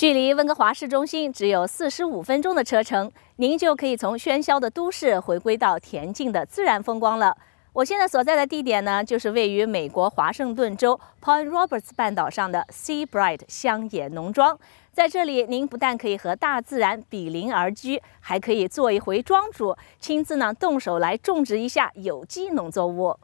距离温哥华市中心只有45分钟的车程，您就可以从喧嚣的都市回归到恬静的自然风光了。我现在所在的地点呢，就是位于美国华盛顿州 Point Roberts 半岛上的 Seabright 乡野农庄。在这里，您不但可以和大自然比邻而居，还可以做一回庄主，亲自动手来种植一下有机农作物。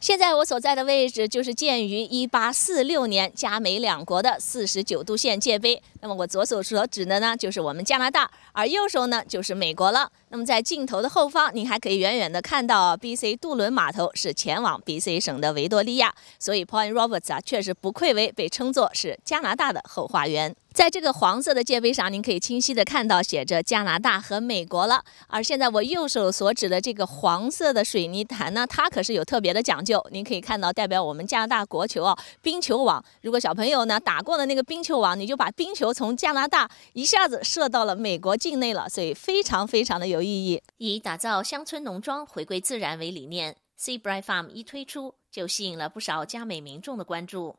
现在我所在的位置就是建于1846年加美两国的49度线界碑。那么我左手所指的呢，就是我们加拿大，而右手呢就是美国了。那么在镜头的后方，您还可以远远的看到 BC 渡轮码头是前往 BC 省的维多利亚。所以 Point Roberts 确实不愧为被称作是加拿大的后花园。在这个黄色的界碑上，您可以清晰的看到写着加拿大和美国了。而现在我右手所指的这个黄色的水泥坛呢，它可是有特别的讲究。您可以看到代表我们加拿大国球冰球网。如果小朋友呢打过的那个冰球网，你就把冰球从加拿大一下子射到了美国境内了，所以非常非常的有意义。以打造乡村农庄、回归自然为理念 ，Seabright Farm 一推出就吸引了不少加美民众的关注。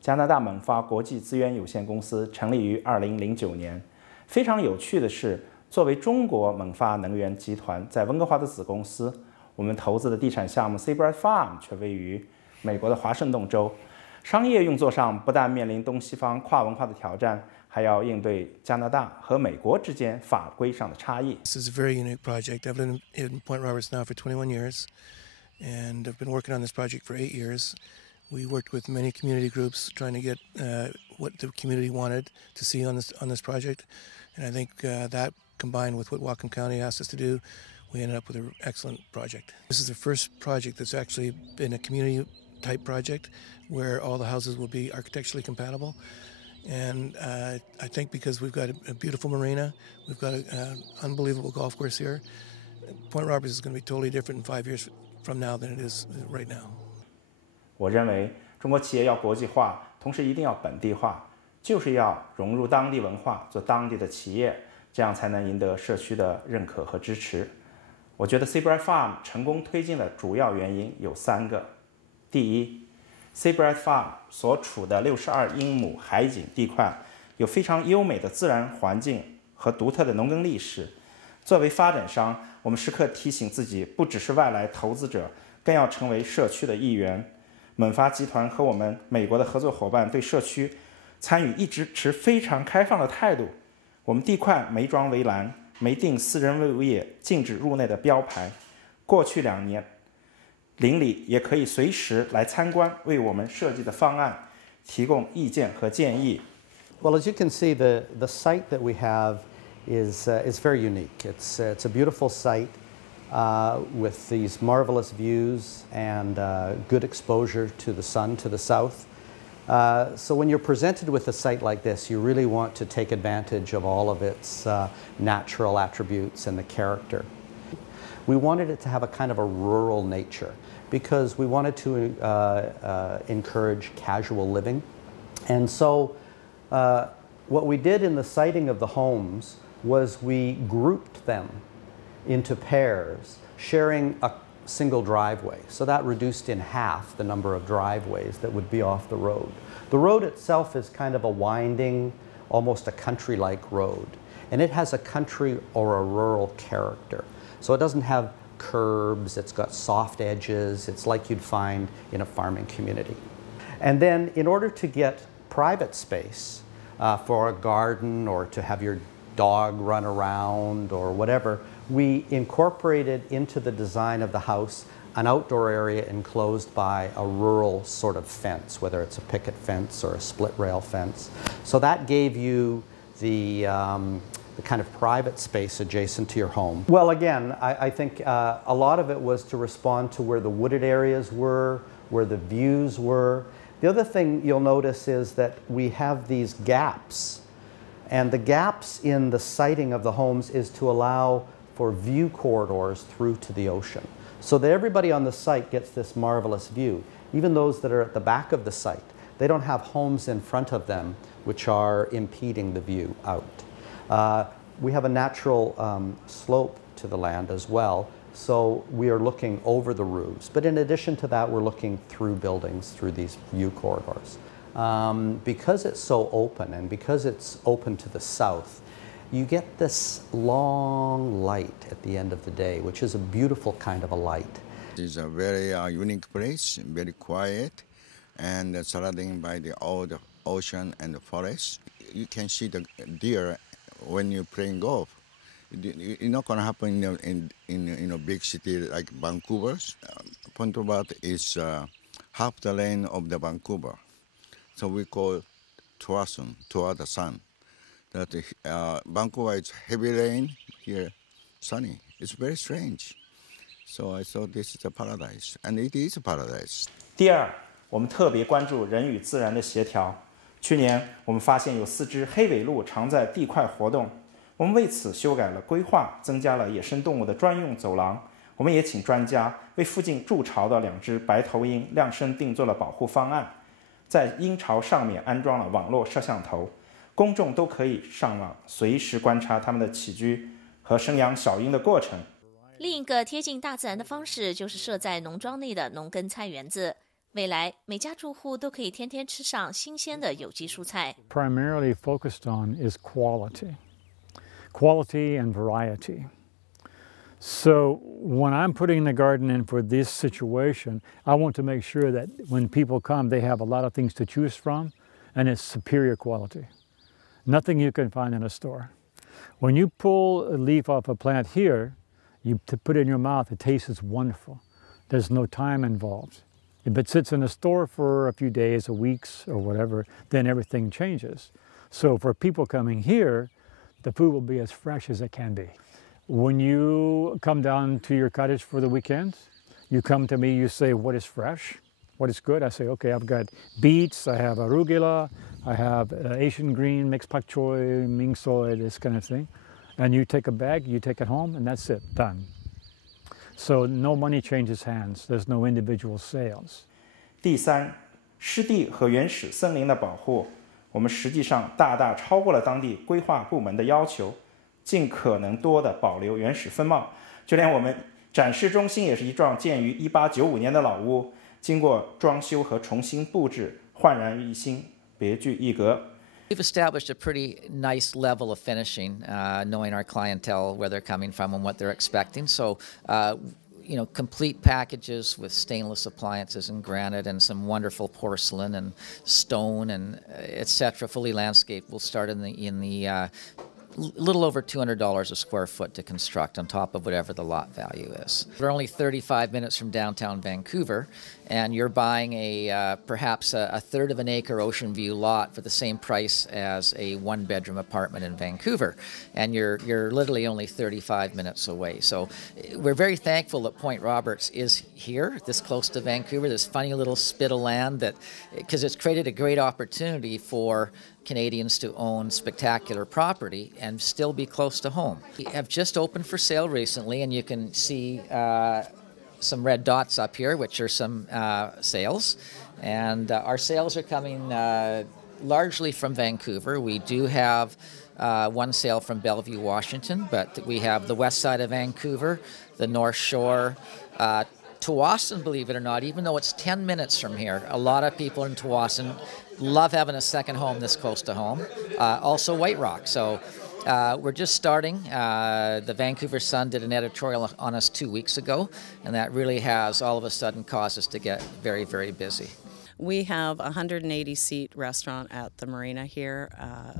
加拿大猛发国际资源有限公司成立于2009年。非常有趣的是，作为中国猛发能源集团在温哥华的子公司，我们投资的地产项目 Seabright Farm 却位于美国的华盛顿州。商业运作上不但面临东西方跨文化的挑战，还要应对加拿大和美国之间法规上的差异。 This is a very unique project. I've been in Point Roberts now for 21 years, and I've been working on this project for 8 years. We worked with many community groups trying to get what the community wanted to see on this project, and I think that combined with what Whatcom County asked us to do, we ended up with an excellent project. This is the first project that's actually been a community type project where all the houses will be architecturally compatible. And I think because we've got a beautiful marina, we've got an unbelievable golf course here, Point Roberts is going to be totally different in 5 years from now than it is right now. 我认为中国企业要国际化，同时一定要本地化，就是要融入当地文化，做当地的企业，这样才能赢得社区的认可和支持。我觉得 Seabright Farm 成功推进的主要原因有3个。第一， Seabright Farm 所处的62英亩海景地块有非常优美的自然环境和独特的农耕历史。作为发展商，我们时刻提醒自己，不只是外来投资者，更要成为社区的一员。猛发集团和我们美国的合作伙伴对社区参与一直持非常开放的态度。我们地块没装围栏，没定私人物业禁止入内的标牌。过去2年，邻里也可以随时来参观，为我们设计的方案提供意见和建议。Well, as you can see, the site that we have is very unique. It's a beautiful site. With these marvelous views and good exposure to the sun to the south. So when you're presented with a site like this, you really want to take advantage of all of its natural attributes and the character. We wanted it to have a kind of a rural nature because we wanted to encourage casual living. And so what we did in the siting of the homes was we grouped them into pairs, sharing a single driveway. So that reduced in half the number of driveways that would be off the road. The road itself is kind of a winding, almost a country-like road. And it has a country or a rural character. So it doesn't have curbs, it's got soft edges, it's like you'd find in a farming community. And then in order to get private space for a garden or to have your dog run around or whatever, we incorporated into the design of the house an outdoor area enclosed by a rural sort of fence, whether it's a picket fence or a split rail fence. So that gave you the kind of private space adjacent to your home. Well, again, I think a lot of it was to respond to where the wooded areas were, where the views were. The other thing you'll notice is that we have these gaps. And the gaps in the siting of the homes is to allow for view corridors through to the ocean, so that everybody on the site gets this marvelous view. Even those that are at the back of the site, they don't have homes in front of them which are impeding the view out. We have a natural slope to the land as well, so we are looking over the roofs. But in addition to that, we're looking through buildings, through these view corridors. because it's so open and because it's open to the south, you get this long light at the end of the day, which is a beautiful kind of a light. It is a very unique place, very quiet, and surrounded by all the ocean and the forest. You can see the deer when you're playing golf. It's not going to happen in a big city like Vancouver. Point Robert is half the length of the Vancouver, so we call Tuasun, toward the sun. That Vancouver is heavy rain, here sunny. It's very strange. So I thought this is a paradise, and it is a paradise. 第二，我们特别关注人与自然的协调。去年我们发现有4只黑尾鹿常在地块活动，我们为此修改了规划，增加了野生动物的专用走廊。我们也请专家为附近筑巢的2只白头鹰量身定做了保护方案，在鹰巢上面安装了网络摄像头，公众都可以上网随时观察它们的起居和生养小鹰的过程。另一个贴近大自然的方式就是设在农庄内的农耕菜园子。未来每家住户都可以天天吃上新鲜的有机蔬菜。Primarily focused on is quality and variety. So when I'm putting the garden in for this situation, I want to make sure that when people come, they have a lot of things to choose from, and it's superior quality. Nothing you can find in a store. When you pull a leaf off a plant here, you put it in your mouth, it tastes wonderful. There's no time involved. If it sits in a store for a few days or weeks or whatever, then everything changes. So for people coming here, the food will be as fresh as it can be. When you come down to your cottage for the weekend, you come to me, you say, what is fresh? What is good? I say, okay, I've got beets, I have arugula, I have Asian green, mixed pak choy, ming soy, this kind of thing. And you take a bag, you take it home, and that's it, done. So no money changes hands. There's no individual sales. 第三，湿地和原始森林的保护，我们实际上大大超过了当地规划部门的要求，尽可能多的保留原始风貌。就连我们展示中心也是一幢建于1895年的老屋，经过装修和重新布置，焕然一新，别具一格。We've established a pretty nice level of finishing, knowing our clientele, where they're coming from and what they're expecting. So, complete packages with stainless appliances and granite and some wonderful porcelain and stone and etc. Fully landscaped. We'll start in the little over $200 a square foot to construct on top of whatever the lot value is. We're only 35 minutes from downtown Vancouver, and you're buying perhaps a third of an acre ocean view lot for the same price as a one-bedroom apartment in Vancouver, and you're literally only 35 minutes away. So we're very thankful that Point Roberts is here, this close to Vancouver, this funny little spit of land because it's created a great opportunity for Canadians to own spectacular property and still be close to home. We have just opened for sale recently, and you can see some red dots up here, which are some sales. And our sales are coming largely from Vancouver. We do have one sale from Bellevue, Washington, but we have the west side of Vancouver, the North Shore, Tawasin, believe it or not, even though it's 10 minutes from here. A lot of people in Tawasin love having a second home this close to home. Also White Rock. So we're just starting. The Vancouver Sun did an editorial on us 2 weeks ago, and that really has all of a sudden caused us to get very, very busy. We have a 180-seat restaurant at the marina here,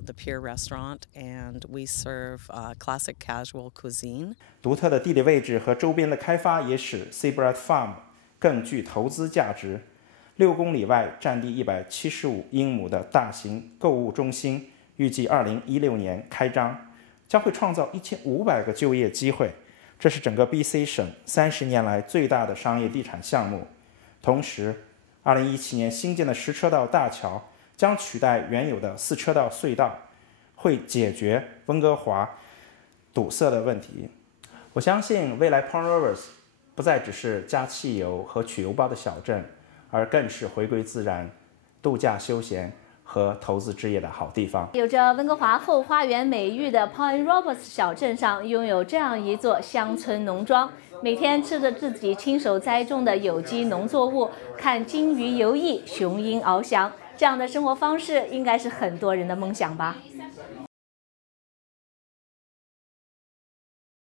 the Pier Restaurant, and we serve classic casual cuisine. 独特的地理位置和周边的开发也使 Seabright Farm 更具投资价值。6公里外，占地175英亩的大型购物中心，预计2016年开张，将会创造1500个就业机会。这是整个 BC 省30年来最大的商业地产项目。同时，2017年新建的10车道大桥将取代原有的4车道隧道，会解决温哥华堵塞的问题。我相信未来 Point Roberts 不再只是加汽油和取油包的小镇，而更是回归自然、度假休闲和投资置业的好地方。有着温哥华后花园美誉的 Point Roberts 小镇上，拥有这样一座乡村农庄。每天吃着自己亲手栽种的有机农作物，看金鱼游弋，雄鹰翱翔，这样的生活方式应该是很多人的梦想吧。